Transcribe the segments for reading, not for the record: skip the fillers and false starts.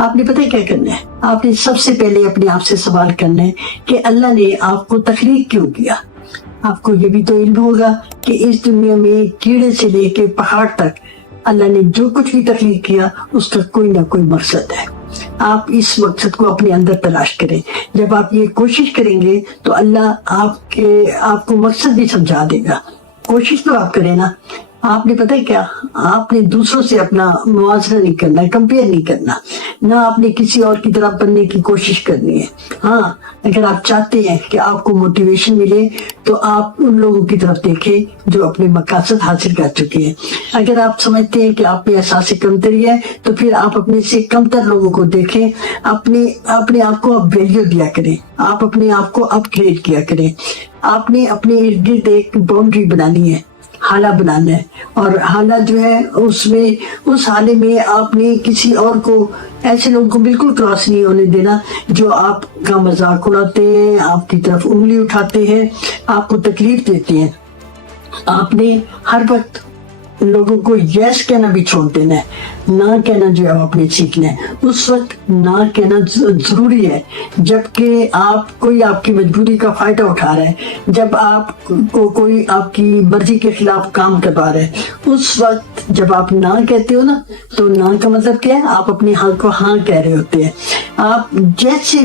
آپ نے پتہ کیا کرنا ہے؟ آپ نے سب سے پہلے اپنے آپ سے سوال کرنا ہے کہ اللہ نے آپ کو تخلیق کیوں کیا؟ آپ کو یہ بھی تو علم ہوگا کہ اس دنیا میں کیڑے سے لے کے پہاڑ تک اللہ نے جو کچھ بھی تخلیق کیا اس کا کوئی نہ کوئی مقصد ہے۔ آپ اس مقصد کو اپنے اندر تلاش کریں۔ جب آپ یہ کوشش کریں گے تو اللہ آپ کو مقصد بھی سمجھا دے گا۔ کوشش تو آپ کریں نا۔ آپ نے پتہ کیا، آپ نے دوسروں سے اپنا موازنہ نہیں کرنا، کمپیئر نہیں کرنا، نہ آپ نے کسی اور کی طرح بننے کی کوشش کرنی ہے۔ ہاں، اگر آپ چاہتے ہیں کہ آپ کو موٹیویشن ملے تو آپ ان لوگوں کی طرف دیکھیں جو اپنے مقاصد حاصل کر چکے ہیں۔ اگر آپ سمجھتے ہیں کہ آپ میں احساس کمتری ہے تو پھر آپ اپنے سے کمتر لوگوں کو دیکھیں، اپنے آپ کو آپ ویلیو دیا کریں، آپ اپنے آپ کو اپ گریڈ کیا کریں۔ آپ نے اپنے ارد گرد ایک باؤنڈری بنانی ہے، حالہ بنانا ہے، اور حالہ جو ہے اس حالے میں آپ نے کسی اور کو، ایسے لوگوں کو بالکل کراس نہیں ہونے دینا جو آپ کا مذاق اڑاتے ہیں، آپ کی طرف انگلی اٹھاتے ہیں، آپ کو تکلیف دیتے ہیں۔ آپ نے ہر وقت لوگوں کو یس کہنا بھی چھوڑ دینا ہے، نہ کہنا جو ہے آپ نے سیکھنا ہے۔ اس وقت نہ کہنا ضروری ہے جبکہ کوئی آپ کی مجبوری کا فائدہ اٹھا رہا ہے، جب آپ کو کوئی آپ کی مرضی کے خلاف کام کروا رہا ہے۔ اس وقت جب آپ نہ کہتے ہو نا، تو نہ کا مطلب کیا ہے؟ آپ اپنی ہاں کو ہاں کہہ رہے ہوتے ہیں۔ آپ جیسی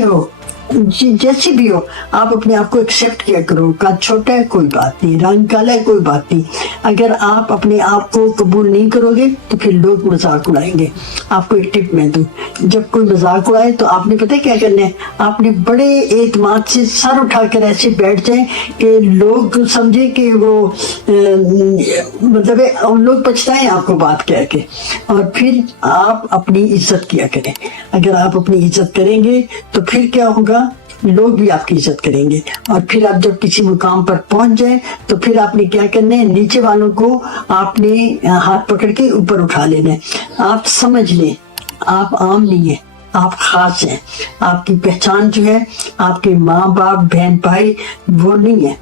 بھی ہو، آپ اپنے آپ کو ایکسپٹ کیا کرو۔ قد چھوٹا ہے کوئی بات نہیں، رنگ کالا ہے کوئی بات نہیں۔ اگر آپ اپنے آپ کو قبول نہیں کرو گے تو پھر لوگ مذاق اڑائیں گے۔ آپ کو ایک ٹپ میں دوں، جب کوئی مذاق اڑائے تو آپ نے پتہ کیا کرنا ہے؟ آپ نے بڑے اعتماد سے سر اٹھا کر ایسے بیٹھ جائیں کہ لوگ سمجھے کہ وہ مطلب لوگ پچھتائیں آپ کو بات کہہ کے، اور پھر آپ اپنی عزت کیا کریں۔ اگر آپ اپنی عزت کریں گے تو پھر کیا ہوگا؟ لوگ بھی آپ کی عزت کریں گے، اور پھر آپ جب کسی مقام پر پہنچ جائیں تو پھر آپ نے کیا کرنا ہے؟ نیچے والوں کو آپ نے ہاتھ پکڑ کے اوپر اٹھا لینا ہے۔ آپ سمجھ لیں، آپ عام نہیں ہیں، آپ خاص ہیں۔ آپ کی پہچان جو ہے آپ کے ماں باپ بہن بھائی وہ نہیں ہے،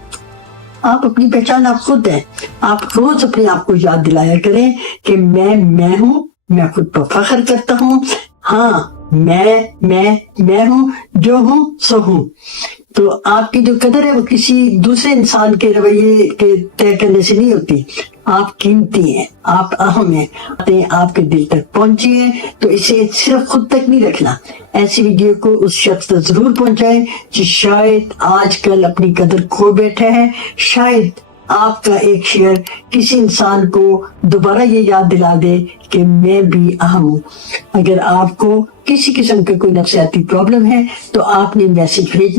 آپ اپنی پہچان آپ خود ہیں۔ آپ روز اپنے آپ کو یاد دلایا کریں کہ میں ہوں، میں خود پر فخر کرتا ہوں، ہاں میں ہوں، جو ہوں سو ہوں۔ تو آپ کی جو قدر ہے وہ کسی دوسرے انسان کے رویے کے طے کرنے سے نہیں ہوتی۔ آپ قیمتی ہیں، آپ اہم ہیں، آپ کے دل تک پہنچی ہیں، تو اسے صرف خود تک نہیں رکھنا۔ ایسی ویڈیو کو اس شخص تک ضرور پہنچائیں جو شاید آج کل اپنی قدر کھو بیٹھا ہے۔ شاید آپ کا ایک شیئر کسی انسان کو دوبارہ یہ یاد دلا دے کہ میں بھی اہم ہوں۔ اگر آپ کو کسی قسم کا کوئی نفسیاتی پرابلم ہے تو آپ نے میسج بھیجنا